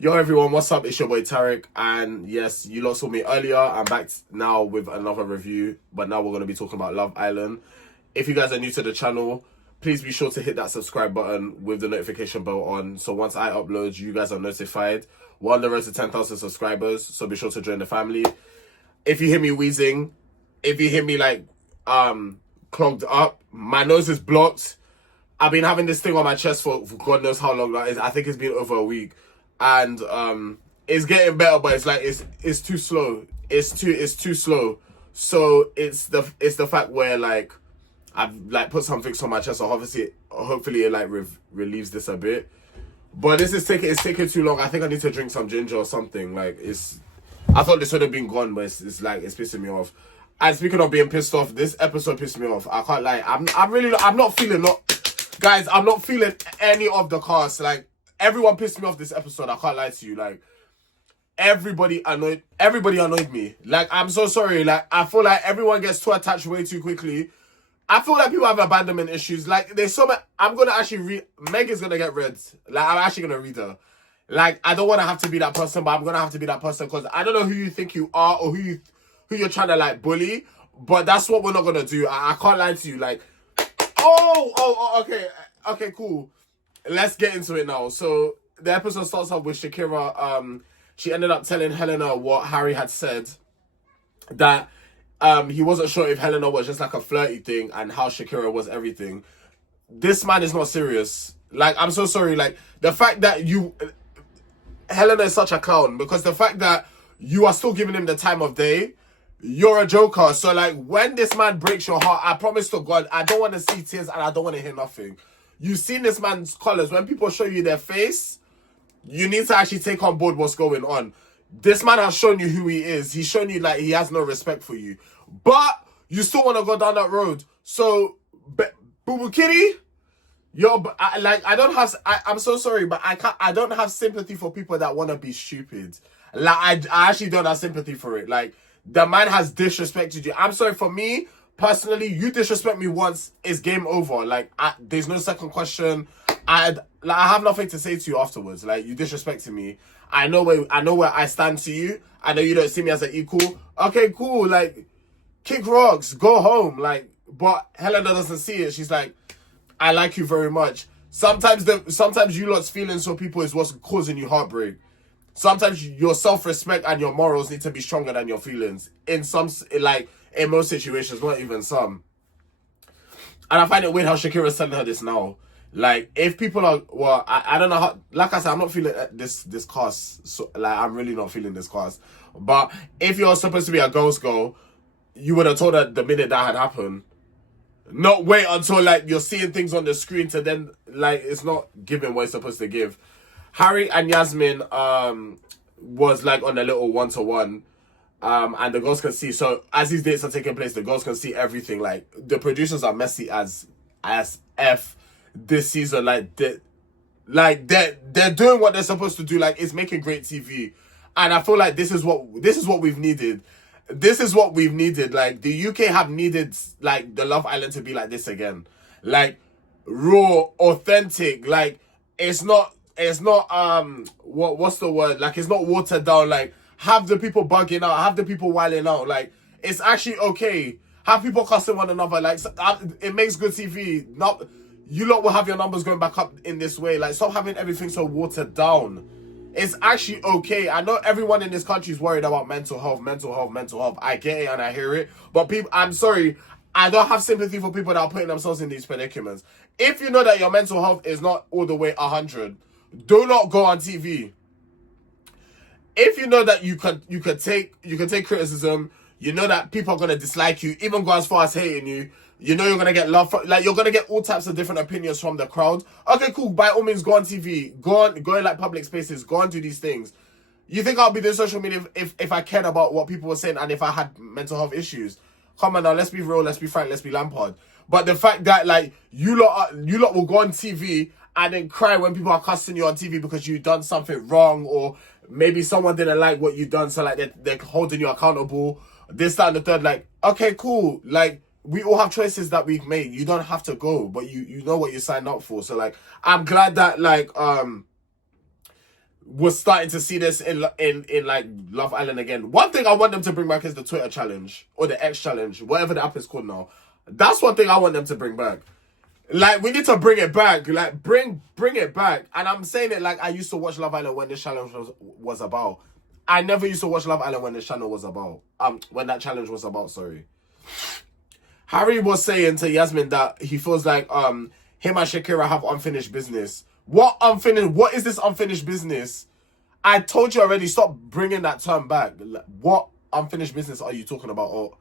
Yo everyone, what's up? It's your boy Tarek, and yes, you lot saw me earlier. I'm back now with another review, but now we're going to be talking about Love Island. If you guys are new to the channel, please be sure to hit that subscribe button with the notification bell on, so once I upload, you guys are notified. We're on the road to 10,000 subscribers, so be sure to join the family. If you hear me wheezing, if you hear me like clogged up, my nose is blocked. I've been having this thing on my chest for God knows how long. Like, I think it's been over a week. And it's getting better, but it's like it's too slow. It's too slow. So it's the fact where like I've like put some fix on my chest. So hopefully it like relieves this a bit. But it's taking too long. I think I need to drink some ginger or something. Like I thought this would have been gone, but it's pissing me off. And speaking of being pissed off, this episode pissed me off. I can't lie. I'm not feeling guys. I'm not feeling any of the cast. Like, everyone pissed me off this episode. I can't lie to you. Like, everybody annoyed me. Like, I'm so sorry. Like, I feel like everyone gets too attached way too quickly. I feel like people have abandonment issues. Like, there's so much. I'm gonna actually read. Meg is gonna get read. Like, I'm actually gonna read her. Like, I don't want to have to be that person, but I'm gonna have to be that person because I don't know who you think you are or who you're trying to like bully. But that's what we're not gonna do. I can't lie to you. Like, okay, cool. Let's get into it now. So the episode starts off with Shakira. She ended up telling Helena what Harry had said, that he wasn't sure if Helena was just like a flirty thing and how Shakira was everything. This man is not serious. Like, I'm so sorry. Like, the fact that Helena is such a clown, because the fact that you are still giving him the time of day, you're a joker. So like, when this man breaks your heart, I promise to God, I don't want to see tears and I don't want to hear nothing. You've seen this man's colors. When people show you their face, you need to actually take on board what's going on. This man has shown you who he is. He's shown you like he has no respect for you. But you still want to go down that road. So, Boo Boo Kitty, I'm so sorry, but I don't have sympathy for people that want to be stupid. Like, I actually don't have sympathy for it. Like, the man has disrespected you. I'm sorry, for me personally, you disrespect me once, it's game over. Like, there's no second question. I have nothing to say to you afterwards. Like, you disrespected me. I know where I stand to you. I know you don't see me as an equal. Okay, cool. Like, kick rocks, go home. Like, but Helena doesn't see it. She's like, I like you very much. Sometimes you lot's feelings for people is what's causing you heartbreak. Sometimes your self-respect and your morals need to be stronger than your feelings. In most situations, not even some. And I find it weird how Shakira's telling her this now. Like, if people are, well, I don't know how, like I said, I'm not feeling this cast. So, like, I'm really not feeling this cast. But if you're supposed to be a girl's girl, you would have told her the minute that had happened. Not wait until, like, you're seeing things on the screen to then, like, it's not giving what it's supposed to give. Harry and Yasmin was like on a little one-to-one, and the girls can see. So as these dates are taking place, the girls can see everything. Like, the producers are messy as F this season. Like, they're doing what they're supposed to do. Like, it's making great TV, and I feel like this is what we've needed. This is what we've needed. Like, the UK have needed like the Love Island to be like this again. Like, raw, authentic. Like, it's not what's the word? Like, it's not watered down. Like, have the people bugging out, have the people wilding out. Like, it's actually okay. Have people cussing one another. Like, it makes good TV. Not you lot will have your numbers going back up in this way. Like, stop having everything so watered down. It's actually okay. I know everyone in this country is worried about mental health. I get it and I hear it. But people, I'm sorry, I don't have sympathy for people that are putting themselves in these predicaments. If you know that your mental health is not all the way 100, do not go on TV. If you know that you could take criticism, you know that people are gonna dislike you, even go as far as hating you. You know you're gonna get love from, like, you're gonna get all types of different opinions from the crowd. Okay, cool. By all means, go on TV, go in like public spaces, go and do these things. You think I'll be doing social media if I cared about what people were saying and if I had mental health issues? Come on now, let's be real, let's be frank, let's be Lampard. But the fact that, like, you lot will go on TV and then cry when people are cussing you on TV because you've done something wrong, or maybe someone didn't like what you've done, so like they're holding you accountable, this, that, and the third. Like, okay, cool. Like, we all have choices that we've made. You don't have to go, but you know what you signed up for. So, like, I'm glad that, like, we're starting to see this in like Love Island again. One thing I want them to bring back is the Twitter challenge or the X challenge, whatever the app is called now. That's one thing I want them to bring back. Like, we need to bring it back. Like, bring it back. And I'm saying it like I used to watch Love Island when this challenge was about. I never used to watch Love Island when this channel was about. When that challenge was about, sorry. Harry was saying to Yasmin that he feels like him and Shakira have unfinished business. What is this unfinished business? I told you already, stop bringing that term back. What unfinished business are you talking about? Oh,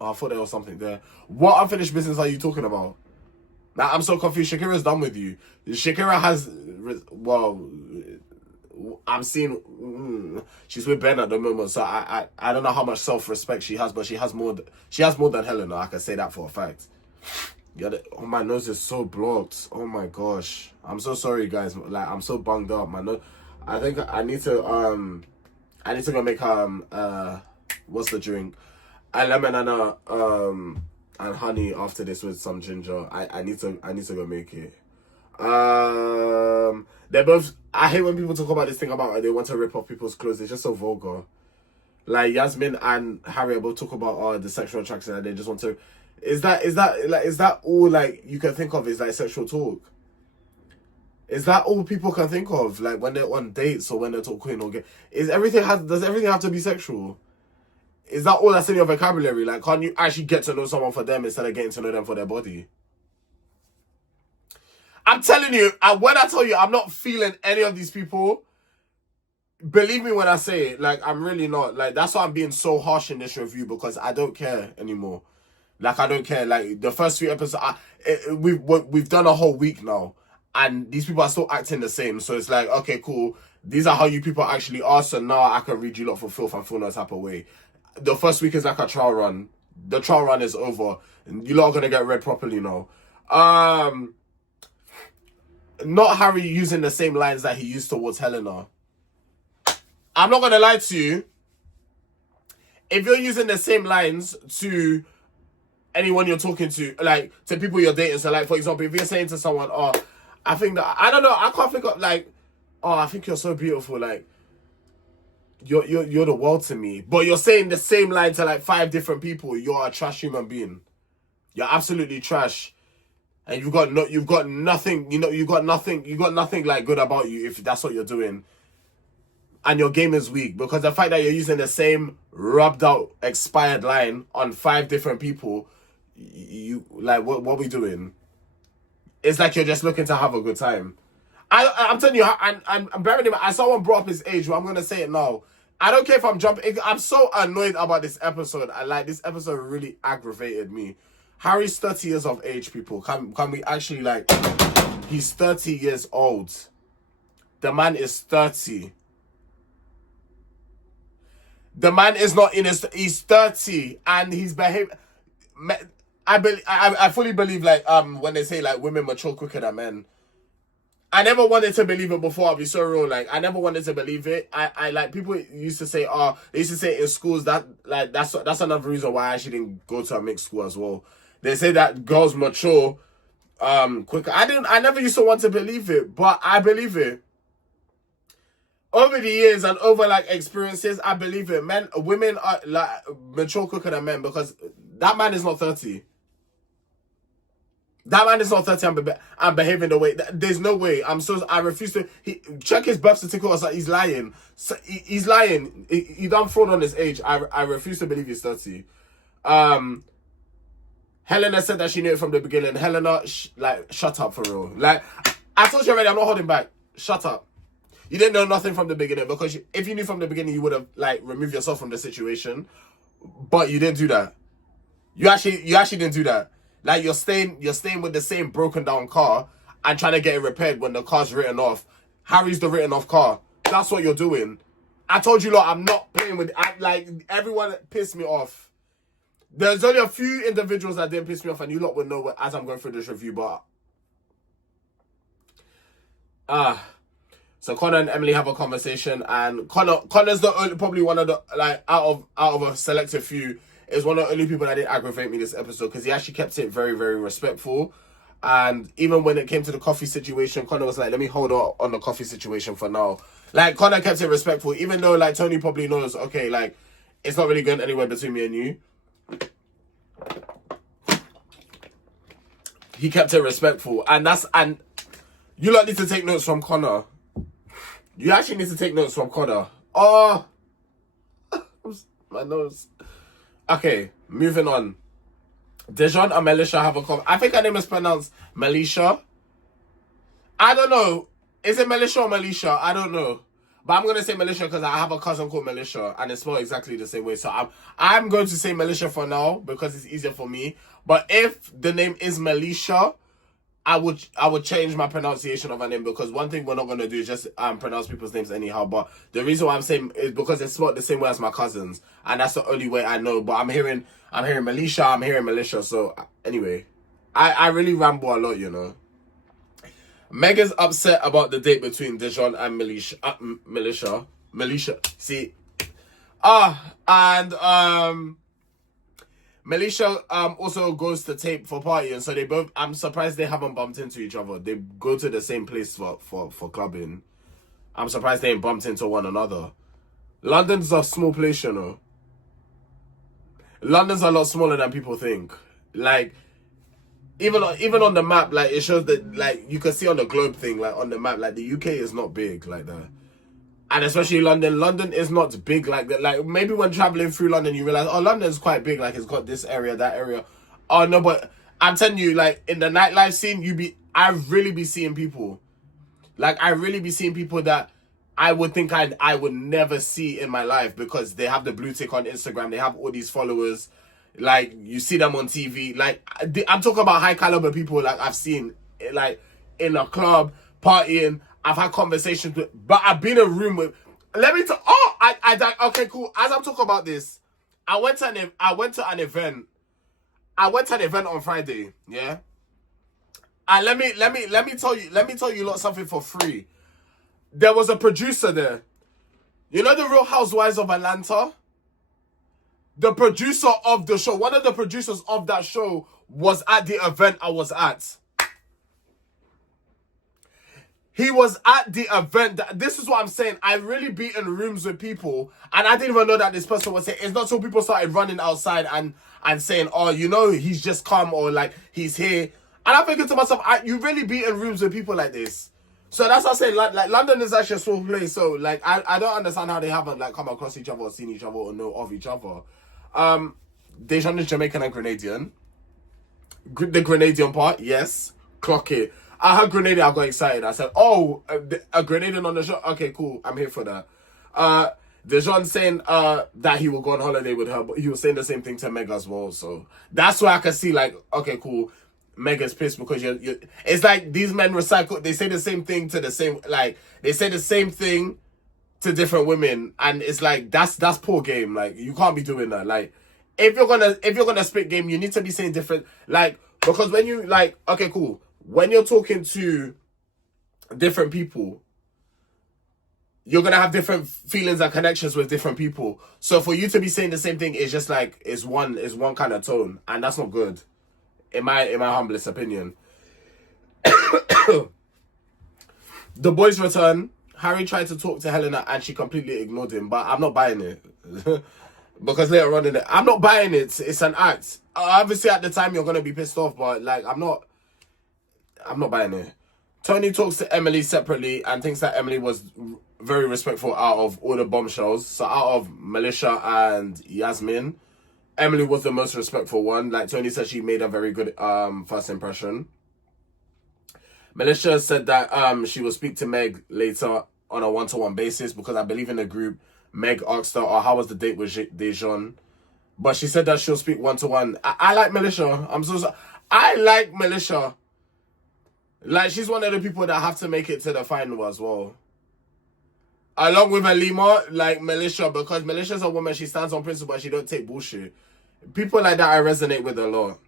I thought there was something there. What unfinished business are you talking about? Now, I'm so confused. Shakira's done with you. Shakira has, well, I'm seeing she's with Ben at the moment, so I don't know how much self-respect she has, but she has more than Helena. I can say that for a fact. Oh, my nose is so blocked. Oh my gosh, I'm so sorry, guys. Like, I'm so bunged up. My nose. I think I need to go make what's the drink? A lemon and honey after this with some ginger. I need to go make it. They're both. I hate when people talk about this thing about they want to rip off people's clothes. It's just so vulgar. Like, Yasmin and Harry both talk about the sexual attraction and they just want to. Is that all like you can think of is like sexual talk? Is that all people can think of, like when they're on dates or when they're talking or does everything have to be sexual? Is that all that's in your vocabulary? Like, can't you actually get to know someone for them instead of getting to know them for their body? I'm telling you, when I tell you I'm not feeling any of these people, believe me when I say it, like, I'm really not. Like, that's why I'm being so harsh in this review, because I don't care anymore. Like, I don't care. Like, the first few episodes, we've done a whole week now, and these people are still acting the same. So it's like, okay, cool. These are how you people actually are, so now I can read you lot for filth and feel no type of way. The first week is like a trial run. The trial run is over, and you lot are gonna get read properly now. Not Harry using the same lines that he used towards Helena. I'm not gonna lie to you. If you're using the same lines to anyone you're talking to, like, to people you're dating, so, like, for example, if you're saying to someone, oh, I think that, I don't know, I can't think of, like, oh, I think you're so beautiful, like, you're the world to me, but you're saying the same line to, like, 5 different people, you're a trash human being. You're absolutely trash. And you've got nothing, you've got nothing, like, good about you if that's what you're doing. And your game is weak, because the fact that you're using the same rubbed out, expired line on 5 different people, you like, what are we doing? It's like you're just looking to have a good time. I'm telling you, I'm bearing in mind, as someone brought up his age, I'm gonna say it now. I don't care if I'm jumping. I'm so annoyed about this episode. This episode really aggravated me. Harry's 30 years of age, people. Can we actually, like, he's 30 years old. The man is 30. The man is not in his... He's 30 and he's behaving... I fully believe, like, when they say, like, women mature quicker than men. I never wanted to believe it before, I'll be so real. Like, I never wanted to believe it. I like, people used to say, they used to say in schools that, like, that's another reason why I actually didn't go to a mixed school as well. They say that girls mature quicker. I never used to want to believe it, but I believe it. Over the years and over, like, experiences, I believe it. Women are, like, mature quicker than men, because that man is not 30. That man is not 30 and behaving the way. There's no way. I refuse to. Check his birth certificate or something. He's lying. He's lying. He done fraud on his age. I refuse to believe he's 30. Helena said that she knew it from the beginning. Helena, shut up for real. Like, I told you already, I'm not holding back. Shut up. You didn't know nothing from the beginning, because if you knew from the beginning, you would have, like, removed yourself from the situation. But you didn't do that. You actually didn't do that. Like, you're staying with the same broken down car and trying to get it repaired when the car's written off. Harry's the written off car. That's what you're doing. I told you, look, I'm not playing with... like, everyone pissed me off. There's only a few individuals that didn't piss me off, and you lot will know as I'm going through this review, but... So Connor and Emily have a conversation, and Connor's probably one of the, like, out of a selective few, is one of the only people that didn't aggravate me this episode, because he actually kept it very, very respectful. And even when it came to the coffee situation, Connor was like, let me hold on the coffee situation for now. Like, Connor kept it respectful, even though, like, Tony probably knows, okay, like, it's not really going anywhere between me and you. He kept it respectful. And you lot need to take notes from Connor. You actually need to take notes from Connor. Oh, my nose. Okay, moving on. Dejon and Melicia have a I think her name is pronounced Malisha. I don't know. Is it Melicia or Melicia? I don't know. But I'm going to say Melicia because I have a cousin called Melicia and it's spelled exactly the same way. So I'm going to say Melicia for now because it's easier for me. But if the name is Melicia, I would change my pronunciation of her name, because one thing we're not going to do is just pronounce people's names anyhow. But the reason why I'm saying is because it's spelled the same way as my cousins. And that's the only way I know. But I'm hearing Malisha, I'm hearing Melicia. So anyway, I really ramble a lot, you know. Meg is upset about the date between Dejon and Melicia. See. And Melicia also goes to tape for partying, so they both, I'm surprised they haven't bumped into each other. They go to the same place for clubbing. I'm surprised they ain't bumped into one another. London's a small place, you know. London's a lot smaller than people think. Like, even on the map, like, it shows that, like, you can see on the globe thing, like, on the map, like, the UK is not big like that. And especially London. London is not big like that. Like, maybe when traveling through London, you realize, oh, London's quite big. Like, it's got this area, that area. Oh, no, but I'm telling you, like, in the nightlife scene, I really be seeing people. Like, I really be seeing people that I would think I would never see in my life, because they have the blue tick on Instagram. They have all these followers. Like, you see them on TV. Like, I'm talking about high caliber people, like, I've seen, like, in a club, partying. I've had conversations with, but I've been in a room with, let me tell, okay, cool. As I'm talking about this, I went to an event on Friday, yeah? And let me tell you lot something for free. There was a producer there. You know the Real Housewives of Atlanta? The producer of the show, one of the producers of that show was at the event I was at. He was at the event. This is what I'm saying. I really be in rooms with people, and I didn't even know that this person was here. It's not till people started running outside and saying, oh, you know, he's just come, or like, he's here. And I'm thinking to myself, you really be in rooms with people like this. So that's what I'm saying. Like London is actually a small place. So, like, I don't understand how they haven't, like, come across each other or seen each other or know of each other. Dejon is Jamaican and Grenadian. The Grenadian part, yes. Clock it. I heard Grenadian, I got excited. I said, oh, a Grenadian on the show? Okay, cool. I'm here for that. Dejon saying that he will go on holiday with her, but he was saying the same thing to Meg as well. So that's where I can see, like, okay, cool. Meg is pissed because you're it's like these men recycle. They say the same thing to the same, like, they say the same thing to different women. And it's like, that's poor game. Like, you can't be doing that. Like, if you're gonna spit game, you need to be saying different, like, because when you, like, okay, cool. When you're talking to different people, you're going to have different feelings and connections with different people. So for you to be saying the same thing is just like, is one kind of tone. And that's not good, in my humblest opinion. The boys return. Harry tried to talk to Helena and she completely ignored him. But I'm not buying it. Because later on in it, I'm not buying it. It's an act. Obviously at the time you're going to be pissed off. But, like, I'm not buying it. Tony talks to Emily separately and thinks that Emily was very respectful out of all the bombshells. So out of Malisha and Yasmin, Emily was the most respectful one. Like Tony said, she made a very good first impression. Melicia said that she will speak to Meg later on a one-to-one basis, because I believe in the group, Meg asked her, oh, how was the date with Dejon? But she said that she'll speak one-to-one. I like Melicia. I'm so sorry. I like Melicia. Like, she's one of the people that have to make it to the final as well. Along with Helena, like Melicia, because Melicia's a woman, she stands on principle and she don't take bullshit. People like that I resonate with a lot.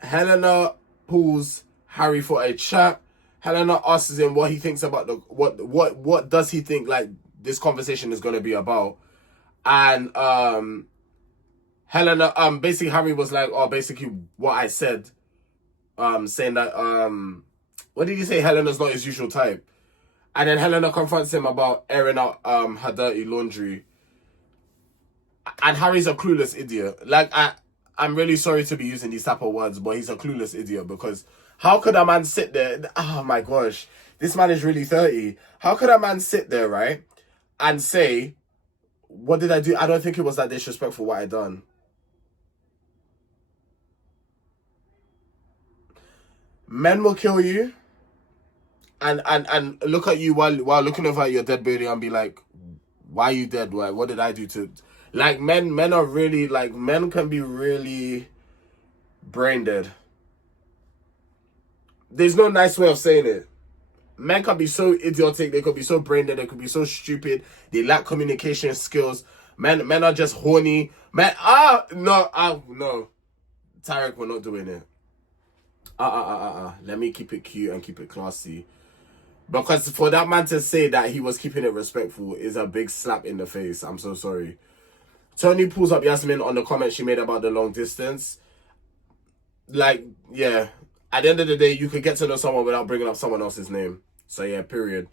Helena pulls Harry for a chat. Helena asks him what he thinks about what does he think, like, this conversation is gonna be about. And Helena, basically Harry was like, oh, basically what I said. Saying that What did he say? Helena's not his usual type. And then Helena confronts him about airing out her dirty laundry. And Harry's a clueless idiot. Like, I'm really sorry to be using these type of words, but he's a clueless idiot, because how could a man sit there? Oh my gosh, this man is really 30. How could a man sit there, right, and say, what did I do? I don't think it was that disrespectful what I done. Men will kill you and look at you while looking over at your dead body and be like, why are you dead? Why? What did I do to... Like, men are really, like, men can be really brain dead. There's no nice way of saying it. Men can be so idiotic, they could be so brain dead, they could be so stupid, they lack communication skills. Men are just horny. No. Tarek, we're not doing it. Let me keep it cute and keep it classy. Because for that man to say that he was keeping it respectful is a big slap in the face. I'm so sorry. Tony pulls up Yasmin on the comment she made about the long distance. Like, yeah. At the end of the day, you could get to know someone without bringing up someone else's name. So, yeah, period.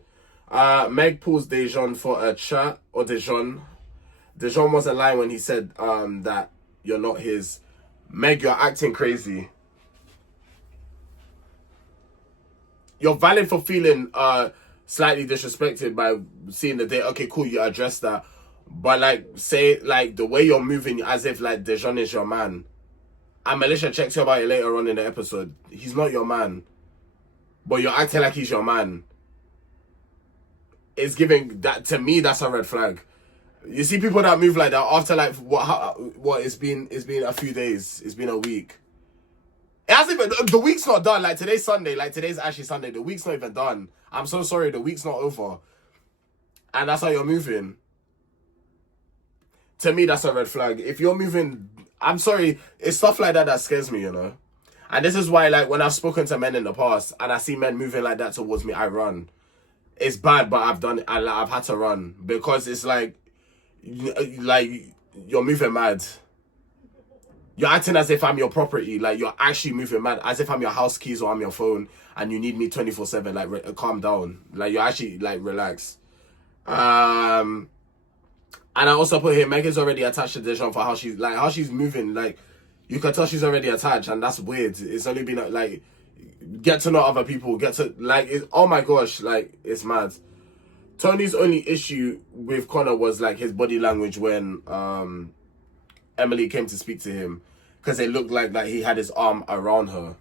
Meg pulls Dejon for a chat. Or Dejon. Dejon wasn't lying when he said that you're not his. Meg, you're acting crazy. You're valid for feeling slightly disrespected by seeing the date. Okay, cool, you address that. But, like, say, like, the way you're moving as if, like, Dejon is your man. And Melicia checks you about it later on in the episode. He's not your man. But you're acting like he's your man. It's giving that, to me, that's a red flag. You see people that move like that after, like, what it's been a few days. It's been a week. It hasn't even, the week's not done. Like, today's Sunday. Like, today's actually Sunday. The week's not even done. I'm so sorry. The week's not over. And that's how you're moving. To me, that's a red flag. If you're moving, I'm sorry, it's stuff like that that scares me, you know. And this is why, like, when I've spoken to men in the past and I see men moving like that towards me, I run. It's bad, but I've done it. I've had to run because it's like you're moving mad. You're acting as if I'm your property. Like, you're actually moving mad, as if I'm your house keys or I'm your phone and you need me 24/7. Like, calm down. Like, you're actually, like, relax. And I also put here, Meg is already attached to Dejon for how she's moving. Like, you can tell she's already attached, and that's weird. It's only been, like, get to know other people, oh my gosh, like, it's mad. Tony's only issue with Connor was, like, his body language when Emily came to speak to him, because it looked like he had his arm around her.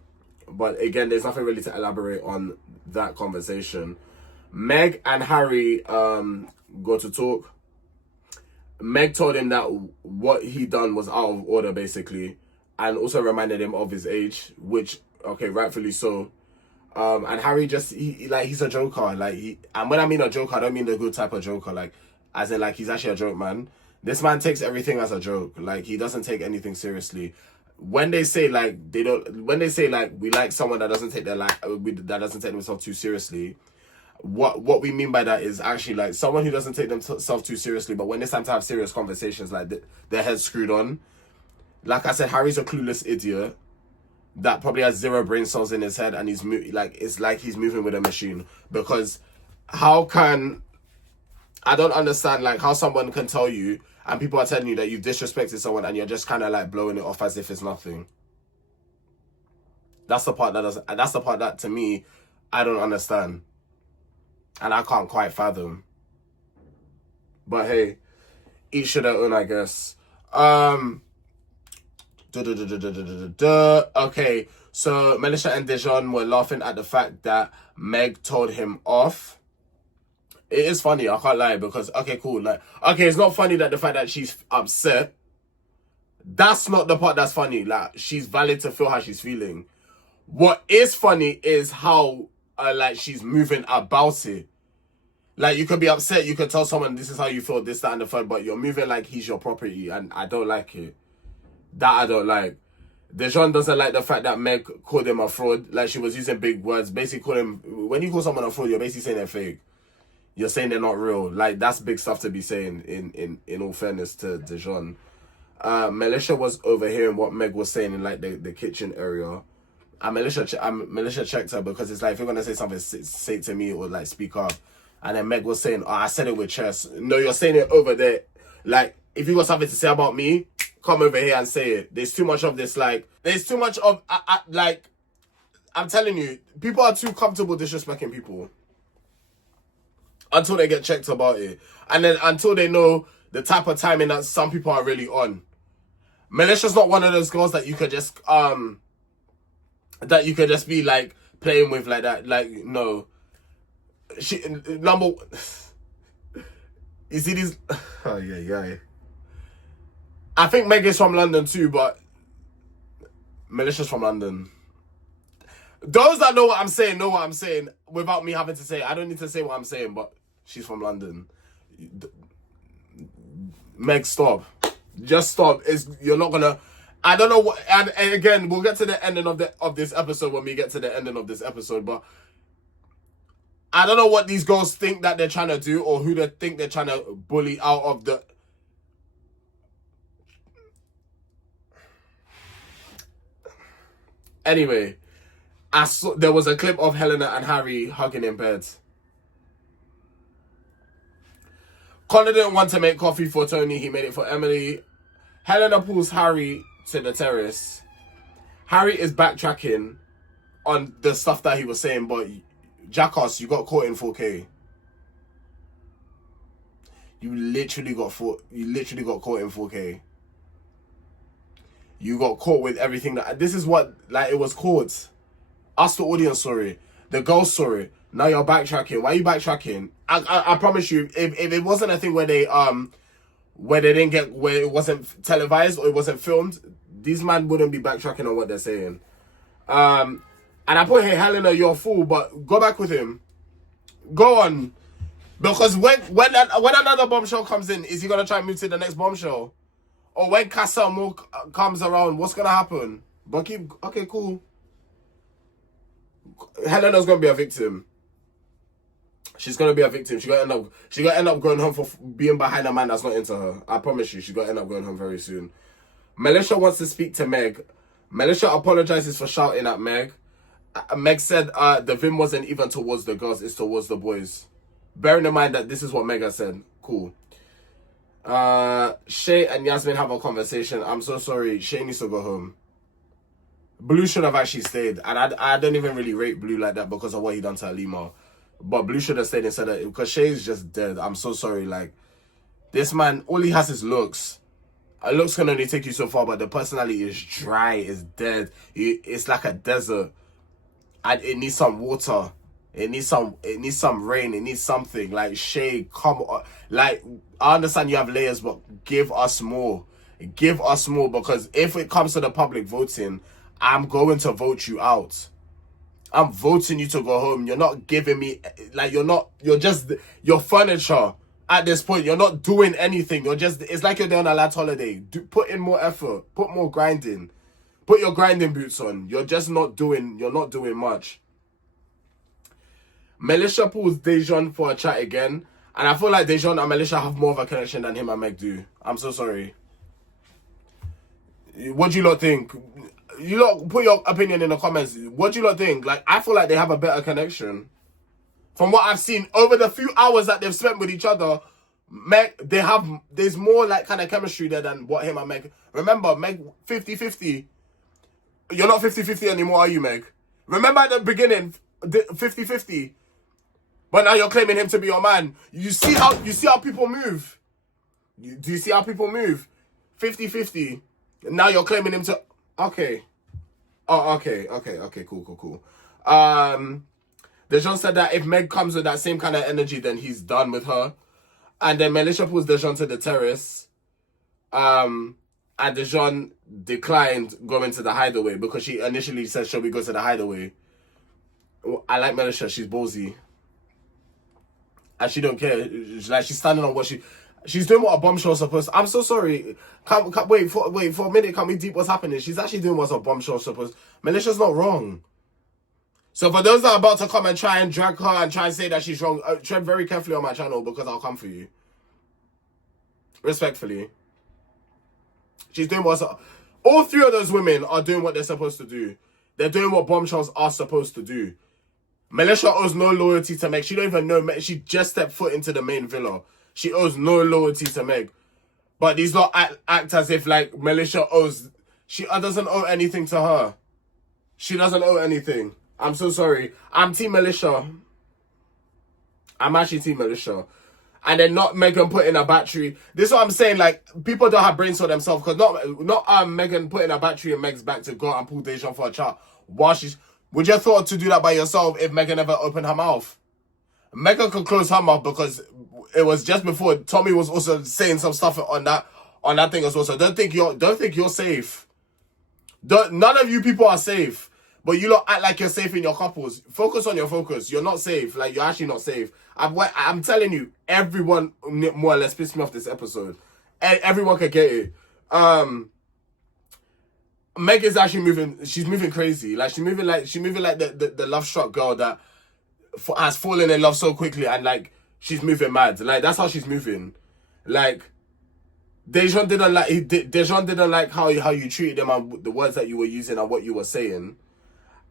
But again, there's nothing really to elaborate on that conversation. Meg and Harry go to talk. Meg told him that what he done was out of order, basically, and also reminded him of his age, which, okay, rightfully so. And Harry just, he's a joker. And when I mean a joker, I don't mean the good type of joker, like, as in, like, he's actually a joke man. This man takes everything as a joke. Like, he doesn't take anything seriously. When they say, like, we like someone that doesn't take that doesn't take themselves too seriously, what we mean by that is actually, like, someone who doesn't take themselves too seriously, but when it's time to have serious conversations, like, their head's screwed on. Like I said, Harry's a clueless idiot that probably has 0 brain cells in his head, and it's like he's moving with a machine. Because I don't understand, like, how someone can tell you, and people are telling you that you've disrespected someone, and you're just kind of, like, blowing it off as if it's nothing. That's the part that to me, I don't understand. And I can't quite fathom. But hey, each to their own, I guess. Okay, so Malisha and Dejon were laughing at the fact that Meg told him off. It is funny, I can't lie, because, okay, cool. Like, okay, it's not funny that the fact that she's upset. That's not the part that's funny. Like, she's valid to feel how she's feeling. What is funny is how, like, she's moving about it. Like, you could be upset, you could tell someone this is how you feel, this, that, and the third, but you're moving like he's your property, and I don't like it. That I don't like. Dejon doesn't like the fact that Meg called him a fraud. Like, she was using big words. Basically, when you call someone a fraud, you're basically saying they're fake. You're saying they're not real. Like, that's big stuff to be saying, in all fairness to Dejon. Melicia was overhearing what Meg was saying in, like, the kitchen area. And Melicia checked her because it's like, if you're gonna say something, say it to me or like speak up. And then Meg was saying, "Oh, I said it with chest." No, you're saying it over there. Like, if you got something to say about me, come over here and say it. There's too much of this. Like, there's too much of like. I'm telling you, people are too comfortable disrespecting people until they get checked about it, and then until they know the type of timing that some people are really on. Melicia's not one of those girls that you could just be like playing with like that. Like, no, she number. You see these? Oh yeah. I think Meg is from London too, but Melicia's from London. Those that know what I'm saying know what I'm saying without me having to say it. I don't need to say what I'm saying, but she's from London. Meg, stop. Just stop. You're not gonna. I don't know what. And again, we'll get to the ending of this episode when we get to the ending of this episode. But I don't know what these girls think that they're trying to do, or who they think they're trying to bully out of the. Anyway, there was a clip of Helena and Harry hugging in bed. Connor didn't want to make coffee for Tony. He made it for Emily. Helena pulls Harry to the terrace. Harry is backtracking on the stuff that he was saying, but jackass, you got caught in 4K. You literally got caught in 4K. You got caught with everything that... This is what, like, it was caught. Us, the audience, saw it. The girls saw it. Now you're backtracking. Why are you backtracking? I promise you, if it wasn't a thing where they didn't get, where it wasn't televised or it wasn't filmed, these men wouldn't be backtracking on what they're saying. And I put, hey, Helena, you're a fool, but go back with him. Go on. Because when another bombshell comes in, is he going to try and move to the next bombshell? Or when Casa Amor comes around, what's going to happen? But okay, cool. Helena's going to be a victim. She's going to be a victim. She's going to end up going home for being behind a man that's not into her. I promise you, she's going to end up going home very soon. Melicia wants to speak to Meg. Melicia apologizes for shouting at Meg. Meg said the vim wasn't even towards the girls, it's towards the boys. Bearing in mind that this is what Meg has said. Cool. Shay and Yasmin have a conversation. I'm so sorry. Shay needs to go home. Blue should have actually stayed. And I don't even really rate Blue like that because of what he done to Alima. But Blue should have stayed and said that because Shay's just dead. I'm so sorry. Like, this man, all he has is looks. Looks can only take you so far, but the personality is dry, is dead. It's like a desert. And it needs some water. It needs some rain. It needs something. Like, Shay, come on. Like, I understand you have layers, but give us more. Give us more, because if it comes to the public voting, I'm going to vote you out. I'm voting you to go home. You're not giving me, like, you're furniture at this point. You're not doing anything. It's like you're doing a lad's holiday. Put in more effort. Put more grinding. Put your grinding boots on. You're not doing much. Melicia pulls Dejon for a chat again. And I feel like Dejon and Melicia have more of a connection than him and Meg do. I'm so sorry. What do you lot think? You lot put your opinion in the comments. What do you lot think? Like, I feel like they have a better connection. From what I've seen, over the few hours that they've spent with each other, there's more like kind of chemistry there than what him and Meg. Remember, Meg 50-50. You're not 50-50 anymore, are you, Meg? Remember at the beginning, 50-50. But now you're claiming him to be your man. You see how people move? Do you see how people move? 50-50. Now you're claiming him to... Okay. Oh, okay, cool. Dejon said that if Meg comes with that same kind of energy, then he's done with her. And then Melicia pulls Dejon to the terrace. And Dejon declined going to the hideaway because she initially said, shall we go to the hideaway? I like Melicia. She's ballsy. And she don't care. Like, she's standing on what she's doing what a bombshell's supposed to. I'm so sorry. Wait for a minute. Can we deep what's happening? She's actually doing what a bombshell's supposed to. Melicia's not wrong. So for those that are about to come and try and drag her and try and say that she's wrong, tread very carefully on my channel because I'll come for you. Respectfully. She's doing all three of those women are doing what they're supposed to do. They're doing what bombshells are supposed to do. Melicia owes no loyalty to Meg. She don't even know Meg. She just stepped foot into the main villa. She owes no loyalty to Meg. But these lot act as if like Melicia owes... She doesn't owe anything to her. She doesn't owe anything. I'm so sorry. I'm Team Melicia. I'm actually Team Melicia. And then not Megan putting a battery. This is what I'm saying. Like, people don't have brains for themselves. Because not Megan putting a battery in Meg's back to go out and pull Dejon for a chat. While she's... Would you have thought to do that by yourself if Megan ever opened her mouth? Megan could close her mouth because it was just before Tommy was also saying some stuff on that thing as well. So don't think you're safe. None of you people are safe. But you lot act like you're safe in your couples. Focus on your focus. You're not safe. Like, you're actually not safe. I'm telling you, everyone more or less pissed me off this episode. Everyone could get it. Meg is actually moving. She's moving crazy. Like, she's moving like the love struck girl that has fallen in love so quickly, and like she's moving mad. Like, that's how she's moving. Like, Dejon didn't like how you treated him and the words that you were using and what you were saying.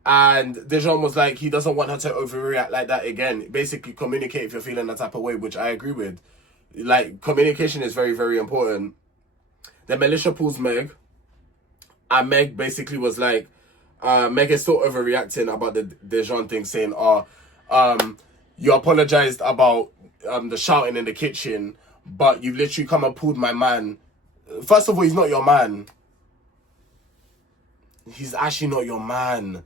And Dejon was like, he doesn't want her to overreact like that again. Basically, communicate if you're feeling that type of way, which I agree with. Like, communication is very, very important. Then Melicia pulls Meg. And Meg basically was like, Meg is still overreacting about the Dejon thing, saying, you apologized about the shouting in the kitchen, but you've literally come and pulled my man. First of all, he's not your man. He's actually not your man.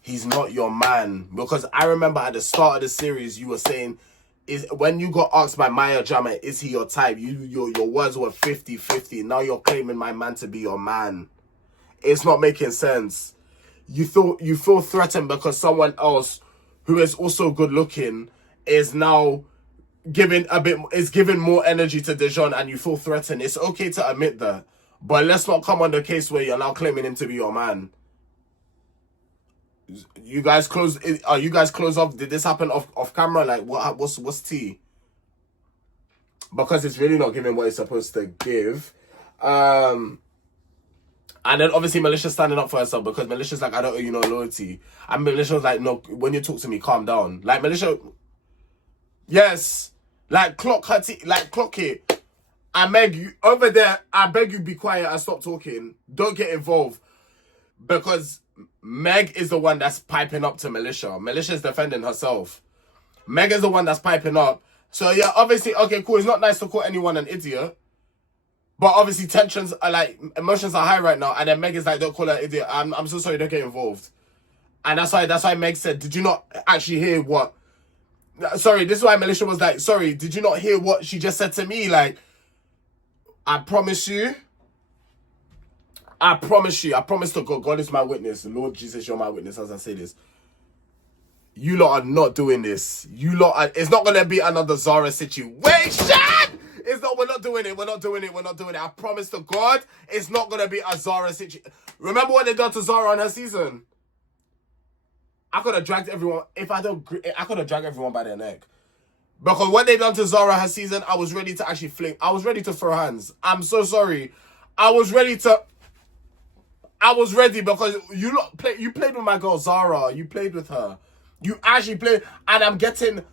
He's not your man. Because I remember at the start of the series, you were saying, when you got asked by Maya Jama, is he your type? Your words were 50-50. Now you're claiming my man to be your man. It's not making sense. You feel threatened because someone else who is also good looking is now giving more energy to Dejon, and you feel threatened. It's okay to admit that. But let's not come on the case where you're now claiming him to be your man. You guys close off? Did this happen off camera? Like, what's tea? Because it's really not giving what it's supposed to give. And then obviously Malisha's standing up for herself because Malisha's like, I don't owe you no loyalty. And Malisha was like, no, when you talk to me, calm down. Like, Malisha, yes, like clock it. And Meg, you over there, I beg you be quiet and stop talking. Don't get involved. Because Meg is the one that's piping up to Melicia. Melicia's defending herself. Meg is the one that's piping up. So yeah, obviously, okay, cool. It's not nice to call anyone an idiot. But obviously tensions are like, emotions are high right now. And then Meg is like, don't call her an idiot. I'm so sorry, don't get involved. And that's why Meg said, did you not actually hear what... Sorry, this is why Melicia was like, sorry, did you not hear what she just said to me? Like, I promise to God, God is my witness. Lord Jesus, you're my witness as I say this. You lot are not doing this. It's not going to be another Zara situation. We're not doing it. I promise to God, it's not going to be a Zara situation. Remember what they done to Zara on her season? I could have dragged everyone, I could have dragged everyone by their neck. Because what they done to Zara her season, I was ready to actually fling. I was ready to throw hands. I'm so sorry. I was ready because you played with my girl Zara. You played with her. You actually played, and I'm getting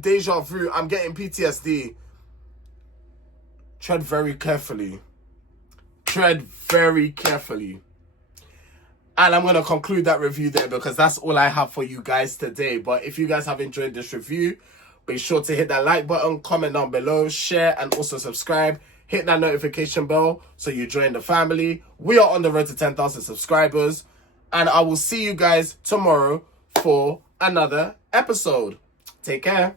deja vu. I'm getting PTSD. Tread very carefully. And I'm going to conclude that review there because that's all I have for you guys today. But if you guys have enjoyed this review, be sure to hit that like button, comment down below, share, and also subscribe. Hit that notification bell so you join the family. We are on the road to 10,000 subscribers. And I will see you guys tomorrow for another episode. Take care.